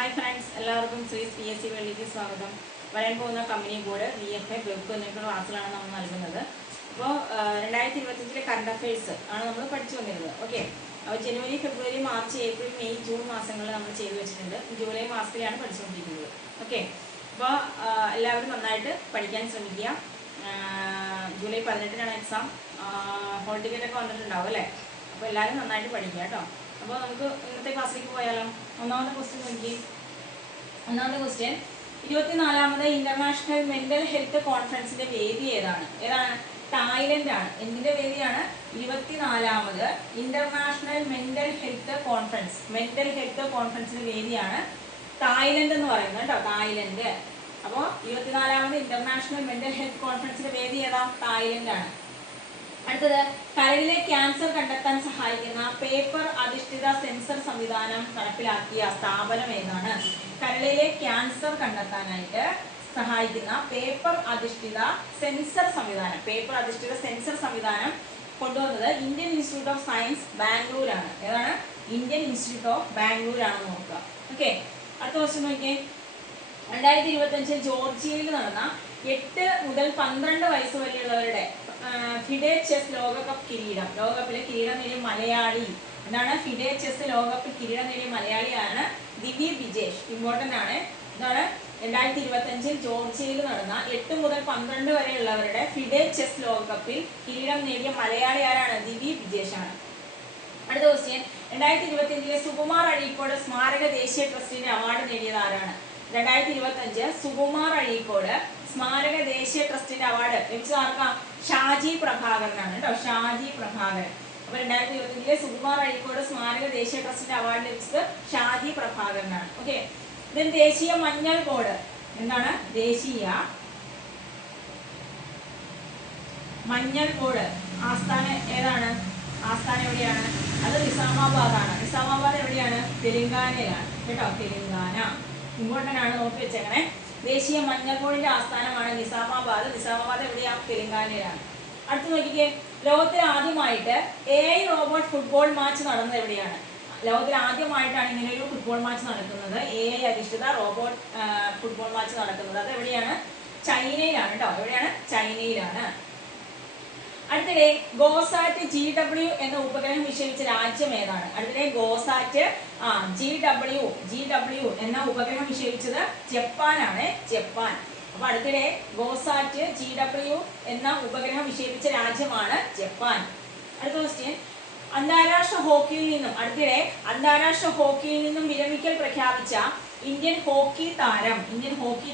Hi friends, എല്ലാവർക്കും ശ്രീസ് P S C വേൾഡിലേക്ക് സ്വാഗതം. വരാൻ പോകുന്ന കമ്പനി ബോർഡ്, VFA, വെബ് എന്നിവയ്ക്കുള്ള ക്ലാസ്സിലാണ് നമ്മൾ നൽകുന്നത്. അപ്പോൾ 2025 കറണ്ട് അഫയേഴ്സ് ആണ് നമ്മൾ പഠിച്ചു വന്നിരുന്നത്. ഓക്കെ, അപ്പോൾ ജനുവരി, ഫെബ്രുവരി, മാർച്ച്, ഏപ്രിൽ, മെയ്, ജൂൺ മാസങ്ങളിൽ നമ്മൾ ചെയ്തു വെച്ചിട്ടുണ്ട്. ജൂലൈ മാസത്തിലാണ് പഠിച്ചുകൊണ്ടിരിക്കുന്നത്. ഓക്കെ, അപ്പോൾ എല്ലാവരും നന്നായിട്ട് പഠിക്കാൻ ശ്രമിക്കുക. July 18 exam. ഹോൾ ടിക്കറ്റൊക്കെ വന്നിട്ടുണ്ടാവും അല്ലേ? അപ്പോൾ എല്ലാവരും നന്നായിട്ട് പഠിക്കുക കേട്ടോ. അപ്പോൾ നമുക്ക് ഇന്നത്തെ ക്ലാസ്സിലേക്ക് പോയാലോ. ഒന്നാമത്തെ ക്വസ്റ്റ്യൻ നോക്കി. ഒന്നാമത്തെ ക്വസ്റ്റ്യൻ, 24ാമത് ഇന്റർനാഷണൽ മെന്റൽ ഹെൽത്ത് കോൺഫറൻസിന്റെ വേദി ഏതാണ്? തായ്ലൻഡ് ആണ്. എന്തിന്റെ വേദിയാണ്? 24ാമത് international mental health conference. Mental health കോൺഫറൻസിന്റെ വേദിയാണ് തായ്ലൻഡ് എന്ന് പറയുന്നത് കേട്ടോ. തായ്ലൻഡ്. അപ്പോൾ 24ാമത് ഇന്റർനാഷണൽ മെന്റൽ ഹെൽത്ത് കോൺഫറൻസിന്റെ വേദി ഏതാ? തായ്ലൻഡ് ആണ്. അടുത്തത്, കരളിലെ ക്യാൻസർ കണ്ടെത്താൻ സഹായിക്കുന്ന പേപ്പർ അധിഷ്ഠിത സെൻസർ സംവിധാനം നടപ്പിലാക്കിയ സ്ഥാപനം ഏതാണ്? കരളിലെ ക്യാൻസർ കണ്ടെത്താനായിട്ട് സഹായിക്കുന്ന പേപ്പർ അധിഷ്ഠിത സെൻസർ സംവിധാനം കൊണ്ടുവന്നത് ഇന്ത്യൻ ഇൻസ്റ്റിറ്റ്യൂട്ട് ഓഫ് സയൻസ് ബാംഗ്ലൂരാണ്. ഏതാണ്? ഇന്ത്യൻ ഇൻസ്റ്റിറ്റ്യൂട്ട് ഓഫ് ബാംഗ്ലൂർ ആണെന്ന് നോക്കുക. ഓക്കെ, അടുത്ത ക്വസ്റ്റ്യൻ നോക്കിയേ. 2025 ജോർജിയയിൽ നടന്ന 8 മുതൽ 12 വയസ്സ് വരെയുള്ളവരുടെ ഫിഡെ ചെസ് ലോകകപ്പ് കിരീടം, ലോകകപ്പിലെ കിരീടം നേടിയ മലയാളി എന്താണ്? ഫിഡെ ചെസ് ലോകകപ്പിൽ കിരീടം നേടിയ മലയാളിയാണ് ദിവ്യ വിജേഷ്. ഇമ്പോർട്ടൻ്റ് ആണ്. എന്താണ്? 2025 ജോർജിയയിൽ നടന്ന 8 മുതൽ 12 വരെയുള്ളവരുടെ ഫിഡെ ചെസ് ലോകകപ്പിൽ കിരീടം നേടിയ മലയാളി ആരാണ്? ദിവ്യ വിജേഷ് ആണ്. അടുത്ത ക്വസ്റ്റ്യൻ, 2025 സുകുമാർ അഴീക്കോട് സ്മാരക ദേശീയ ട്രസ്റ്റിന്റെ അവാർഡ് നേടിയത് ആരാണ്? 2025 സുകുമാർ അഴീക്കോട് സ്മാരക ദേശീയ ട്രസ്റ്റിന്റെ അവാർഡ് ലഭിച്ചത് ആർക്കാ? ഷാജി പ്രഭാകരനാണ് കേട്ടോ. ഷാജി പ്രഭാകരൻ. അപ്പൊ 2025 സുകുമാർ അഴീക്കോട് സ്മാരക ദേശീയ ട്രസ്റ്റിന്റെ അവാർഡ് ലഭിച്ചത് ഷാജി പ്രഭാകരനാണ്. ഓക്കെ, ഇതിന് ദേശീയ മഞ്ഞൾ ബോർഡ് എന്താണ്? ദേശീയ മഞ്ഞൾ ബോർഡ് ആസ്ഥാനം ഏതാണ്? ആസ്ഥാനം എവിടെയാണ്? അത് നിസാമാബാദ് ആണ്. നിസാമാബാദ് എവിടെയാണ്? തെലങ്കാനയിലാണ് കേട്ടോ. തെലങ്കാന. ഇമ്പോർട്ടൻ്റ് ആണ്, നോക്കി വെച്ചേക്കണേ. ദേശീയ മഞ്ഞൾ ബോർഡിന്റെ ആസ്ഥാനമാണ് നിസാമാബാദ്. നിസാമാബാദ് എവിടെയാണ്? തെലങ്കാനയിലാണ്. അടുത്ത് നോക്കിക്കേ, ലോകത്തിൽ ആദ്യമായിട്ട് AI റോബോട്ട് ഫുട്ബോൾ മാച്ച് നടന്നത് എവിടെയാണ്? ലോകത്തിൽ ആദ്യമായിട്ടാണ് ഇങ്ങനെ ഒരു ഫുട്ബോൾ മാച്ച് നടക്കുന്നത്. AI അധിഷ്ഠിത റോബോട്ട് ഫുട്ബോൾ മാച്ച് നടക്കുന്നത്. അത് എവിടെയാണ്? ചൈനയിലാണ് കേട്ടോ. എവിടെയാണ്? ചൈനയിലാണ്. അടുത്തിടെ ഗോസാറ്റ് GW എന്ന ഉപഗ്രഹം വിക്ഷേപിച്ച രാജ്യം ഏതാണ്? അടുത്തിടെ ഗോസാറ്റ് GW എന്ന ഉപഗ്രഹം വിക്ഷേപിച്ചത് ജപ്പാനാണ്. ജപ്പാൻ. അപ്പൊ അടുത്തിടെ ഗോസാറ്റ് GW എന്ന ഉപഗ്രഹം വിക്ഷേപിച്ച രാജ്യമാണ് ജപ്പാൻ. അടുത്ത ക്വസ്റ്റ്യൻ, അടുത്തിടെ അന്താരാഷ്ട്ര ഹോക്കിയിൽ നിന്നും വിരമിക്കൽ പ്രഖ്യാപിച്ച ഇന്ത്യൻ ഹോക്കി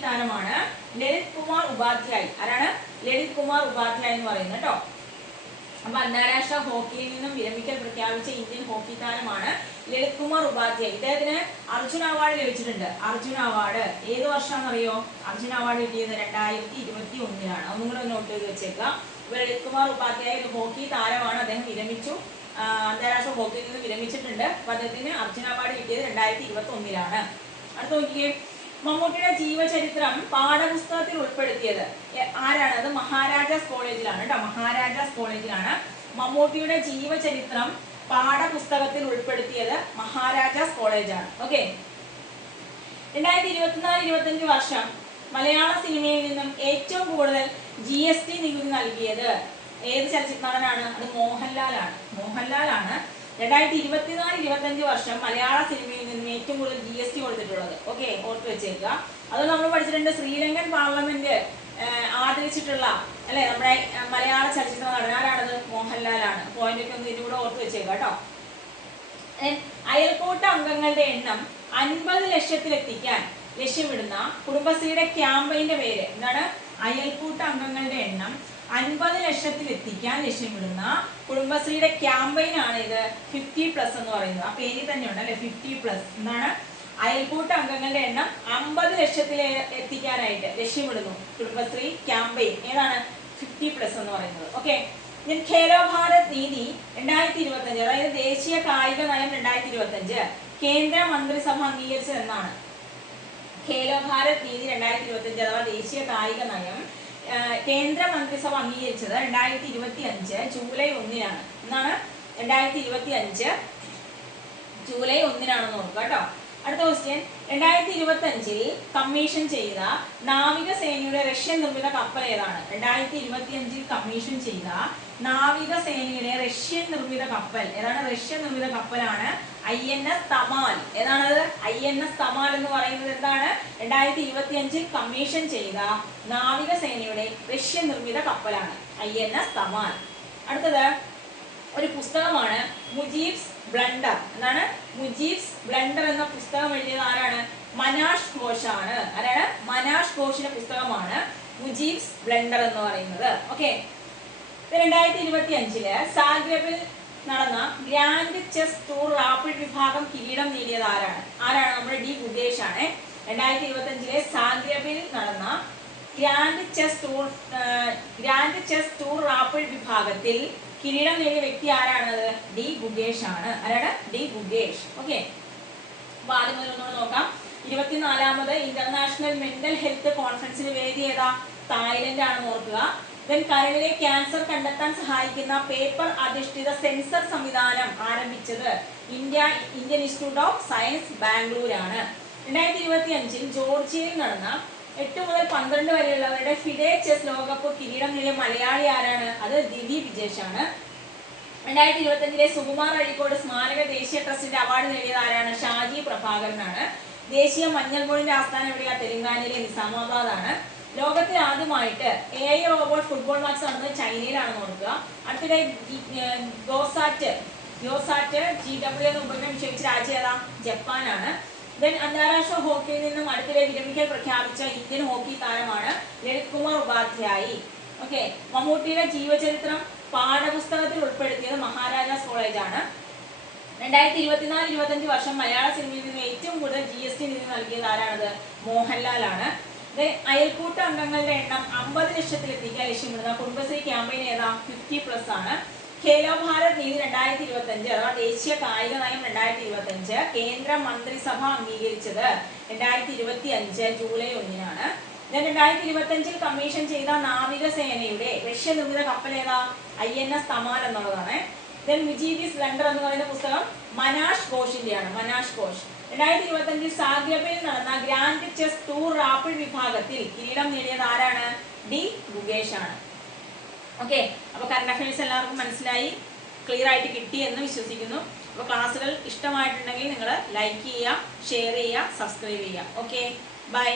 താരമാണ് ലളിത് കുമാർ ഉപാധ്യായ്. ആരാണ്? ലളിത് കുമാർ ഉപാധ്യായ് എന്ന് പറയുന്നത് കേട്ടോ. അപ്പൊ അന്താരാഷ്ട്ര ഹോക്കിയിൽ നിന്നും വിരമിക്കൽ പ്രഖ്യാപിച്ച ഇന്ത്യൻ ഹോക്കി താരമാണ് ലളിത് കുമാർ ഉപാധ്യായ്. ഇദ്ദേഹത്തിന് അർജുന അവാർഡ് ലഭിച്ചിട്ടുണ്ട്. അർജുന അവാർഡ് ഏത് വർഷമാണെന്നറിയോ? അർജുന അവാർഡ് കിട്ടിയത് 2021 ഒന്നും കൂടെ നോട്ട് ചെയ്ത് വെച്ചേക്കുക. ലളിത് കുമാർ ഉപാധ്യായ് ഒരു ഹോക്കി താരമാണ്. അദ്ദേഹം വിരമിച്ചു. അന്താരാഷ്ട്ര ഹോക്കിയിൽ നിന്ന് വിരമിച്ചിട്ടുണ്ട്. അപ്പൊ അദ്ദേഹത്തിന് അർജുന അവാർഡ് കിട്ടിയത് 2021. അടുത്ത നോക്കിയേ, മമ്മൂട്ടിയുടെ ജീവചരിത്രം പാഠപുസ്തകത്തിൽ ഉൾപ്പെടുത്തിയത് ആരാണ്? അത് മഹാരാജാസ് കോളേജിലാണ് കേട്ടോ. മഹാരാജാസ് കോളേജിലാണ് മമ്മൂട്ടിയുടെ ജീവചരിത്രം പാഠപുസ്തകത്തിൽ ഉൾപ്പെടുത്തിയത്. മഹാരാജാസ് കോളേജാണ്. ഓക്കെ, 2024-25 വർഷം മലയാള സിനിമയിൽ നിന്നും ഏറ്റവും കൂടുതൽ GST നികുതി നൽകിയത് ഏത് ചലച്ചിത്ര നടനാണ്? അത് മോഹൻലാലാണ്. 2024-25 വർഷം മലയാള സിനിമയിൽ നിന്നും ഏറ്റവും കൂടുതൽ GST കൊടുത്തിട്ടുള്ളത്. ഓക്കെ, ഓർത്ത് വെച്ചേക്കുക. അത് നമ്മൾ പഠിച്ചിട്ടുണ്ട്. ശ്രീലങ്കൻ പാർലമെന്റ് ആദരിച്ചിട്ടുള്ള അല്ലെ നമ്മുടെ മലയാള ചലച്ചിത്ര നടൻ ആരാണത്? മോഹൻലാലാണ്. പോയിന്റ് ഒക്കെ ഒന്ന് ഇതിലൂടെ ഓർത്ത് വെച്ചേക്കുക കേട്ടോ. അയൽക്കൂട്ട അംഗങ്ങളുടെ എണ്ണം 50 ലക്ഷത്തിലെത്തിക്കാൻ ലക്ഷ്യമിടുന്ന കുടുംബശ്രീയുടെ ക്യാമ്പയിന്റെ പേര് എന്താണ്? അയൽക്കൂട്ട അംഗങ്ങളുടെ എണ്ണം 50 ലക്ഷത്തിലെത്തിക്കാൻ ലക്ഷ്യമിടുന്ന കുടുംബശ്രീയുടെ ക്യാമ്പയിൻ ആണ് ഇത് 50+ എന്ന് പറയുന്നത്. ആ പേര് തന്നെയുണ്ട് അല്ലെ, 50+. എന്താണ്? അയൽക്കൂട്ട അംഗങ്ങളുടെ എണ്ണം 50 ലക്ഷത്തിൽ എത്തിക്കാനായിട്ട് ലക്ഷ്യമിടുന്നു കുടുംബശ്രീ ക്യാമ്പയിൻ. ഏതാണ്? 50+ എന്ന് പറയുന്നത്. ഓക്കെ, ഖേലോ ഭാരത് നീതി 2025, അതായത് ദേശീയ കായിക നയം 2025 കേന്ദ്ര മന്ത്രിസഭ അംഗീകരിച്ചത് എന്നാണ്? ഖേലോ ഭാരത് നീതി 2025 അഥവാ ദേശീയ കായിക നയം കേന്ദ്ര മന്ത്രിസഭ അംഗീകരിച്ചത് 2025 ജൂലൈ 1 എന്നാണ്? 2025 ജൂലൈ 1 നോക്കുക കേട്ടോ. അടുത്ത ക്വസ്റ്റ്യൻ, 2025 കമ്മീഷൻ ചെയ്ത നാവികസേനയുടെ റഷ്യൻ നിർമ്മിത കപ്പൽ ഏതാണ്? 2025 കമ്മീഷൻ ചെയ്ത നാവികസേനയുടെ റഷ്യൻ നിർമ്മിത കപ്പൽ ഏതാണ്? റഷ്യൻ നിർമ്മിത കപ്പലാണ് INS തമാൽ. ഏതാണത്? INS തമാൽ എന്ന് പറയുന്നത് എന്താണ്? 2025 കമ്മീഷൻ ചെയ്ത നാവികസേനയുടെ റഷ്യൻ നിർമ്മിത കപ്പലാണ് INS തമാൽ. അടുത്തത് ഒരു പുസ്തകമാണ് മുജീബ്സ് ബ്ലണ്ടർ. എന്താണ്? മുജീബ്സ് ബ്ലണ്ടർ എന്ന പുസ്തകം എഴുതിയത് ആരാണ്? മനാഷ് ഘോഷാണ്. ആരാണ്? മനാഷ് ഘോഷിന്റെ പുസ്തകമാണ് മുജീബ്സ് ബ്ലണ്ടർ എന്ന് പറയുന്നത്. ഓക്കെ, 2025 സാഗ്രെബിൽ നടന്ന ഗ്രാൻഡ് ചെസ് ടൂർ റാപ്പിഡ് വിഭാഗം കിരീടം നേടിയത് ആരാണ്? ആരാണ്? നമ്മുടെ ഡി ഗുഗേഷ് ആണ്. 2025 സാഗ്രെബിൽ നടന്ന ഗ്രാൻഡ് ചെസ് ടൂർ റാപ്പിഡ് വിഭാഗത്തിൽ കിരീടം നേടിയ വ്യക്തി ആരാണത്? ഡി ഗുഗേഷ് ആണ്. ആരാണ്? ഡി ഗുഗേഷ്. ഓക്കെ, അപ്പൊ ആദ്യം മുതൽ ഒന്നുകൂടെ നോക്കാം. 24ാമത് ഇന്റർനാഷണൽ മെന്റൽ ഹെൽത്ത് കോൺഫറൻസിന് വേദി ഏതാ? തായ്ലൻഡ് ആണെന്ന് ഓർക്കുക. ദെൻ കരളിലെ ക്യാൻസർ കണ്ടെത്താൻ സഹായിക്കുന്ന പേപ്പർ അധിഷ്ഠിത സെൻസർ സംവിധാനം ആരംഭിച്ചത് ഇന്ത്യൻ ഇൻസ്റ്റിറ്റ്യൂട്ട് ഓഫ് സയൻസ് ബാംഗ്ലൂരാണ്. 2025 ജോർജിയയിൽ നടന്ന 8 മുതൽ 12 വരെയുള്ളവരുടെ ഫിഡെ ചെസ് ലോകകപ്പ് കിരീടം നേടിയ മലയാളി ആരാണ്? അത് ദിവി വിജേഷ് ആണ്. 2025 സുകുമാർ അഴീക്കോട് സ്മാരക ദേശീയ ട്രസ്റ്റിന്റെ അവാർഡ് നേടിയത് ആരാണ്? ഷാജി പ്രഭാകരനാണ്. ദേശീയ മഞ്ഞൾ ബോർഡിന്റെ ആസ്ഥാനം എവിടെയാ? തെലങ്കാനയിലെ നിസാമാബാദ് ആണ്. ലോകത്തിൽ ആദ്യമായിട്ട് AI റോബോട്ട് ഫുട്ബോൾ മാച്ച് നടന്നത് ചൈനയിലാണെന്ന് ഓർക്കുക. അടുത്തിടെ ഗോസാറ്റ് GW എന്ന ഉപഗ്രഹം വിക്ഷേപിച്ച രാജ്യം ഏതാ? ജപ്പാനാണ്. ദെൻ അന്താരാഷ്ട്ര ഹോക്കിയിൽ നിന്നും അടുത്തിടെ വിരമിക്കൽ പ്രഖ്യാപിച്ച ഇന്ത്യൻ ഹോക്കി താരമാണ് ലളിത് കുമാർ ഉപാധ്യായി. ഓക്കെ, മമ്മൂട്ടിയുടെ ജീവചരിത്രം പാഠപുസ്തകത്തിൽ ഉൾപ്പെടുത്തിയത് മഹാരാജാസ് കോളേജാണ്. 2024-25 വർഷം മലയാള സിനിമയിൽ നിന്ന് ഏറ്റവും കൂടുതൽ GST നിധി നൽകിയത് ആരാണത്? മോഹൻലാലാണ്. അയൽക്കൂട്ട അംഗങ്ങളുടെ എണ്ണം 50 ലക്ഷത്തിലെത്തിക്കാൻ ലക്ഷ്യമിടുന്ന കുടുംബശ്രീ ക്യാമ്പയിൻ ഏതാ? 50+ ആണ്. ഖേലോ ഭാരത് നീതി 2025 അഥവാ ദേശീയ കായിക നയം 2025 കേന്ദ്ര മന്ത്രിസഭ അംഗീകരിച്ചത് 2025 ജൂലൈ 1-നാണ്. 2025 കമ്മീഷൻ ചെയ്ത നാവികസേനയുടെ റഷ്യ നിർമ്മിത കപ്പൽ ഏതാ? INS തമാൽ എന്നുള്ളതാണ്. ദെൻ മുജീബ്സ് ബ്ലണ്ടർ എന്ന് പറയുന്ന പുസ്തകം മനാഷ് ഘോഷിന്റെയാണ്. മനാഷ് ഘോഷ്. 2025 സാഗ്രെബിൽ നടന്ന ഗ്രാൻഡ് ചെസ് ടൂർ റാപ്പിഡ് വിഭാഗത്തിൽ കിരീടം നേടിയത് ആരാണ്? ഡി ഗുഗേഷ് ആണ്. ഓക്കെ, അപ്പൊ കറണ്ട് അഫയേഴ്സ് എല്ലാവർക്കും മനസ്സിലായി, ക്ലിയർ ആയിട്ട് കിട്ടി എന്ന് വിശ്വസിക്കുന്നു. അപ്പോൾ ക്ലാസ്സുകൾ ഇഷ്ടമായിട്ടുണ്ടെങ്കിൽ നിങ്ങൾ ലൈക്ക് ചെയ്യുക, ഷെയർ ചെയ്യുക, സബ്സ്ക്രൈബ് ചെയ്യുക. Okay, by.